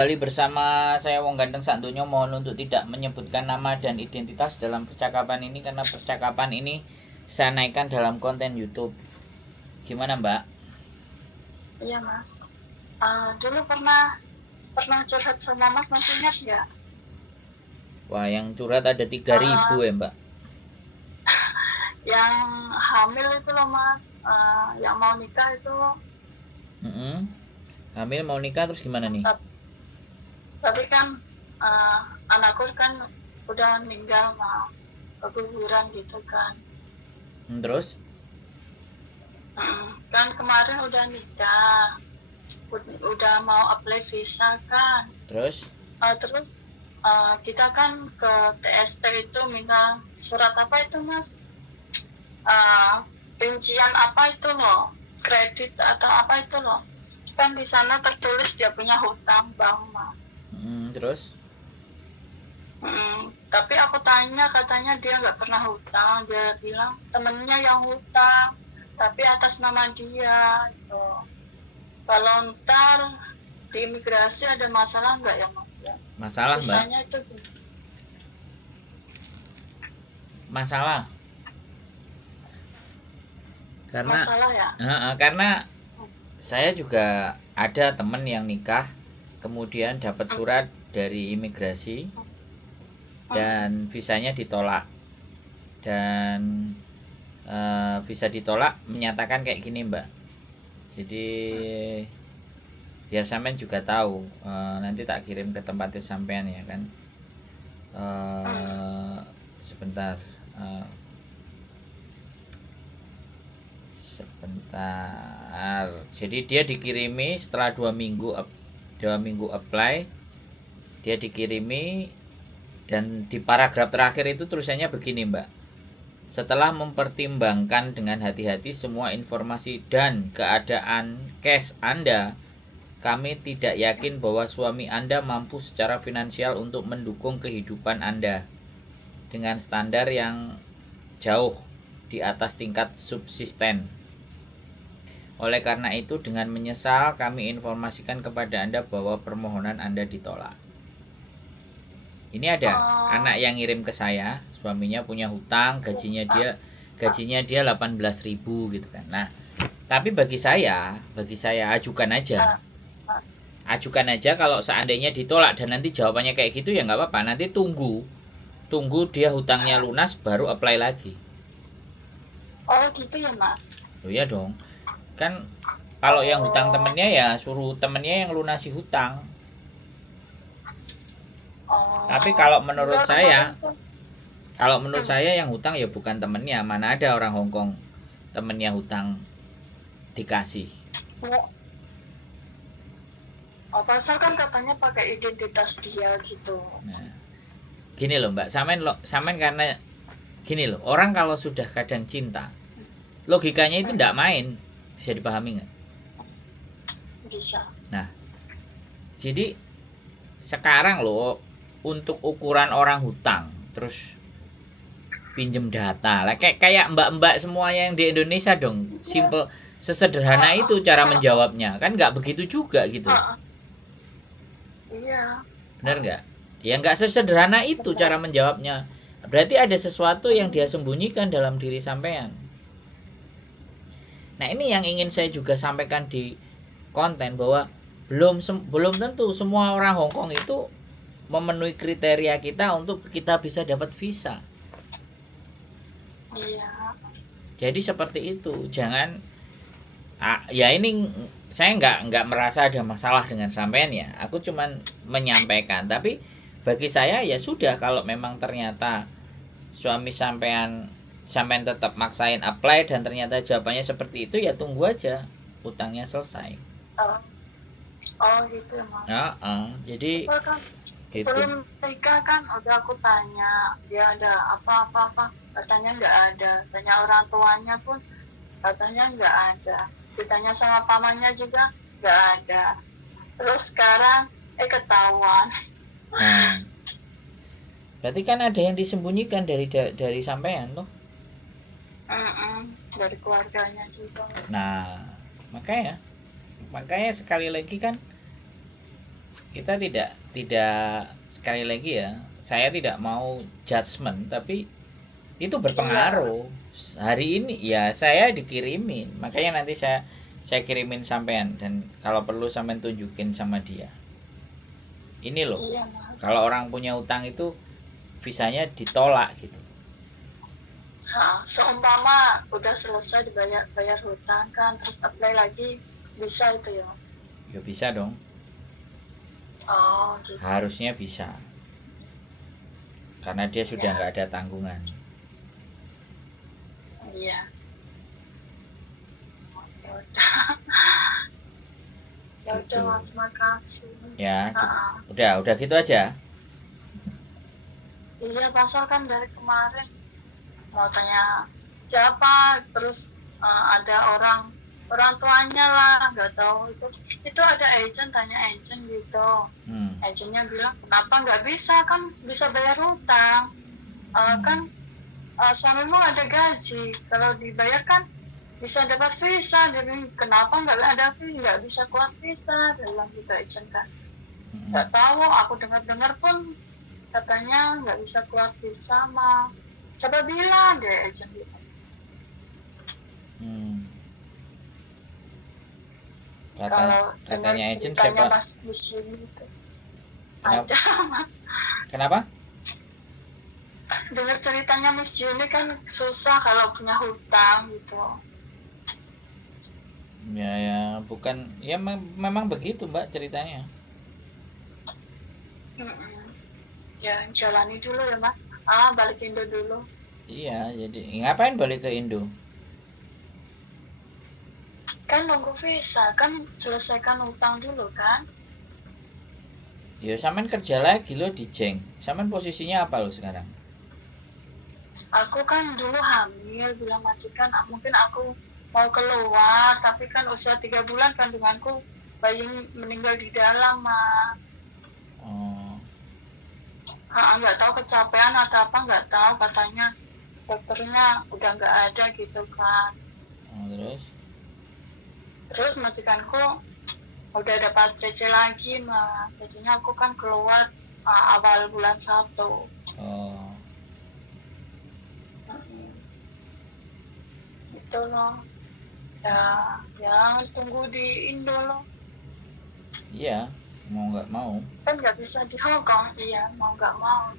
Kembali bersama saya Wong Ganteng Santunyo, mohon untuk tidak menyebutkan nama dan identitas dalam percakapan ini karena percakapan ini saya naikkan dalam konten YouTube. Gimana Mbak? Iya Mas. Dulu pernah curhat sama Mas, masih ingat nggak? Wah, yang curhat ada 3.000 Uh, ya Mbak. yang hamil itu loh Mas, yang mau nikah itu. Hamil mau nikah terus gimana nih? Tapi kan anakku kan udah meninggal, mau keguguran gitu kan. Terus? Kan kemarin udah nikah, udah mau apply visa kan. Terus? Terus kita kan ke TST itu minta surat apa itu Mas? Rincian apa itu loh, kredit atau apa itu loh, kan di sana tertulis dia punya hutang bank mah. Terus? Tapi aku tanya, katanya dia nggak pernah hutang, dia bilang temennya yang hutang tapi atas nama dia itu. Kalau ntar di imigrasi ada masalah nggak ya Mas ya? Masalah Mbak? Misalnya itu Masalah karena masalah ya. karena saya juga ada temen yang nikah kemudian dapat surat dari imigrasi dan visanya ditolak. Dan visa ditolak menyatakan kayak gini Mbak. Jadi biar sampean juga tahu, nanti tak kirim ke tempatnya sampean ya kan. Sebentar. Jadi dia dikirimi setelah 2 minggu apply, dia dikirimi. Dan di paragraf terakhir itu tulisannya begini Mbak: setelah mempertimbangkan dengan hati-hati semua informasi dan keadaan cash Anda, kami tidak yakin bahwa suami Anda mampu secara finansial untuk mendukung kehidupan Anda dengan standar yang jauh di atas tingkat subsisten. Oleh karena itu, dengan menyesal kami informasikan kepada Anda bahwa permohonan Anda ditolak. Ini ada anak yang ngirim ke saya, suaminya punya hutang, gajinya dia 18.000 gitu kan. Nah, tapi bagi saya ajukan aja. Ajukan aja, kalau seandainya ditolak dan nanti jawabannya kayak gitu ya nggak apa-apa. Nanti tunggu dia hutangnya lunas baru apply lagi. Oh gitu ya Mas. Oh iya dong. Kan kalau yang hutang temennya ya suruh temennya yang lunasi hutang. Tapi kalau menurut saya yang hutang ya bukan temennya. Mana ada orang Hongkong temennya hutang dikasih. Pasal kan katanya pakai identitas dia gitu. Nah, gini loh Mbak, samen karena gini loh, orang kalau sudah kadang cinta, logikanya itu tidak main. Bisa dipahami nggak? Bisa. Nah, jadi sekarang loh, untuk ukuran orang hutang terus pinjem data lah, kayak mbak-mbak semuanya yang di Indonesia dong, simple, sesederhana itu cara menjawabnya kan, nggak begitu juga gitu. Iya. Bener nggak? Ya nggak sesederhana itu cara menjawabnya. Berarti ada sesuatu yang dia sembunyikan dalam diri sampean. Nah, ini yang ingin saya juga sampaikan di konten, bahwa belum tentu semua orang Hongkong itu memenuhi kriteria kita untuk kita bisa dapat visa. Iya. Jadi seperti itu. Jangan ya ini saya nggak merasa ada masalah dengan sampean ya. Aku cuman menyampaikan. Tapi bagi saya ya sudah, kalau memang ternyata suami sampean tetap maksain apply dan ternyata jawabannya seperti itu, ya tunggu aja utangnya selesai. Oh gitu Mas. Jadi kan sebelum nikah kan udah aku tanya dia ada apa-apa, katanya nggak ada. Tanya orang tuanya pun katanya nggak ada. Ditanya sama pamannya juga nggak ada. Terus sekarang ketahuan. Nah, berarti kan ada yang disembunyikan dari sampean tuh. Dari keluarganya juga. Nah, makanya sekali lagi kan, kita tidak sekali lagi ya, saya tidak mau judgement, tapi itu Iya, berpengaruh. Hari ini ya saya dikirimin, makanya nanti saya kirimin sampean, dan kalau perlu sampean tunjukin sama dia. Ini loh, iya Mas. kalau orang punya utang itu visanya ditolak gitu. Seumpama udah selesai dibayar bayar hutang kan, terus apply lagi bisa itu ya Mas. Ya bisa dong, Oh gitu. harusnya bisa, karena dia sudah Ya, nggak ada tanggungan iya. Ya udah, ya udah gitu. Mas, makasih. Ya Heeh. udah gitu aja. Iya, pasal kan dari kemarin mau tanya siapa, terus ada orang tuanya lah, nggak tahu itu ada agent, tanya agent gitu. Hmm. Agentnya bilang kenapa nggak bisa, kan bisa bayar hutang. Kan Hmm. suamimu ada gaji, kalau dibayar kan bisa dapat visa. Dia bilang kenapa nggak ada visa, nggak bisa keluar visa, dia bilang gitu agent kan. Hmm. Nggak tahu, aku dengar-dengar pun katanya nggak bisa keluar visa mah. Coba bilang deh agent gitu. Hmm. Kata Kalau dengar katanya agent ceritanya siapa? Mas Miss Yuni itu Kenapa? ada Mas. Kenapa? Dengar ceritanya Miss Yuni kan susah kalau punya hutang gitu. Ya, ya, bukan, ya memang begitu mbak ceritanya. Mm-mm. Ya jalani dulu ya Mas. Balik Indo dulu. Iya, jadi ngapain balik ke Indo? Kan nunggu visa, kan selesaikan hutang dulu kan. Ya saman kerja lagi lo di Jeng. Saman posisinya apa lo sekarang? Aku kan dulu hamil, bilang majikan mungkin aku mau keluar, tapi kan usia 3 bulan kandunganku, bayi meninggal di dalam mah. Oh. Nggak tahu kecapean atau apa, nggak tahu, katanya dokternya udah nggak ada gitu kan. Oh, terus? Terus majikanku udah dapat CC lagi mah, jadinya aku kan keluar awal bulan 1. Oh. Mm-mm. Itu loh. Ya, ya tunggu di Indo loh. Iya, mau nggak mau. Kan nggak bisa di Hong Kong, iya mau nggak mau.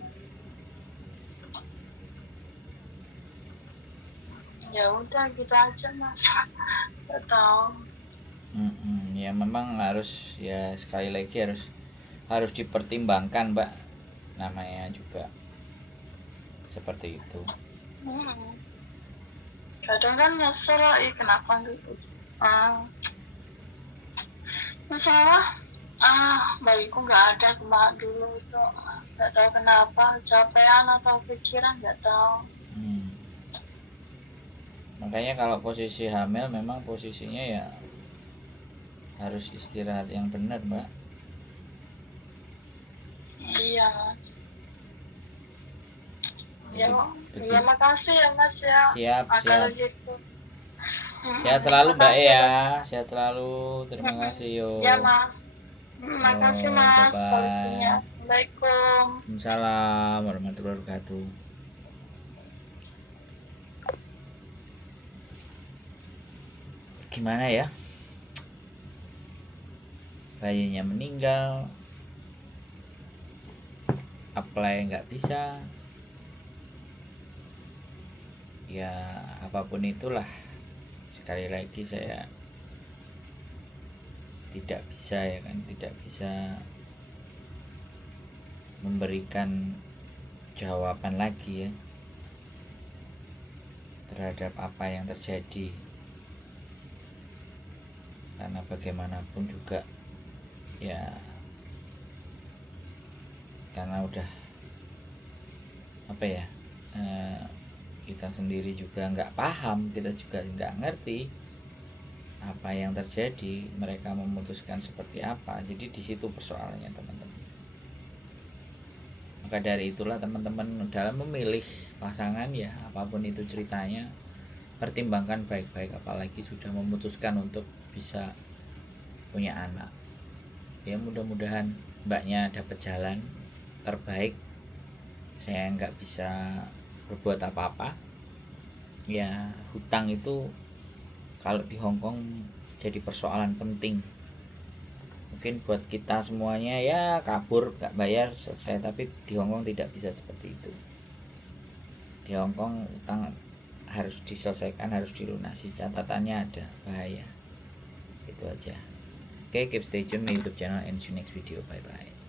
Ya udah gitu aja Mas. Nggak tahu. Ya memang harus, ya sekali lagi harus harus dipertimbangkan mbak, namanya juga seperti itu. Hmm. Kadang kan nyesel, kenapa gitu. Ah, Masalah bayiku nggak ada kemarin dulu itu, nggak tahu kenapa, capean atau pikiran nggak tahu. Hmm. Makanya kalau posisi hamil memang posisinya ya harus istirahat yang benar mbak. Iya Mas. Ya, Jadi ya begitu. makasih ya Mas ya. Siap, Kalau siap. gitu. Sehat selalu mbak Makasih ya. loh. Sehat selalu. Terima kasih yo. Ya Mas. Makasih Yo, bye Mas solusinya. bye. Assalamualaikum. Waalaikumsalam warahmatullahi wabarakatuh. Gimana ya? Bayinya meninggal, apply nggak bisa. Ya apapun itulah. Sekali lagi saya tidak bisa ya kan, tidak bisa memberikan jawaban lagi ya terhadap apa yang terjadi, karena bagaimanapun juga ya, karena udah apa ya, kita sendiri juga nggak paham, kita juga nggak ngerti apa yang terjadi, mereka memutuskan seperti apa. Jadi di situ persoalannya teman-teman. Maka dari itulah teman-teman dalam memilih pasangan ya apapun itu ceritanya, pertimbangkan baik-baik, apalagi sudah memutuskan untuk bisa punya anak. Ya mudah-mudahan mbaknya dapat jalan terbaik. Saya nggak bisa berbuat apa-apa. Ya hutang itu kalau di Hong Kong jadi persoalan penting. Mungkin buat kita semuanya ya kabur nggak bayar selesai, tapi di Hong Kong tidak bisa seperti itu. Di Hong Kong utang harus diselesaikan, harus dilunasi, catatannya ada, bahaya. Itu aja. Oke, keep stay tune di YouTube channel and see you next video. Bye bye.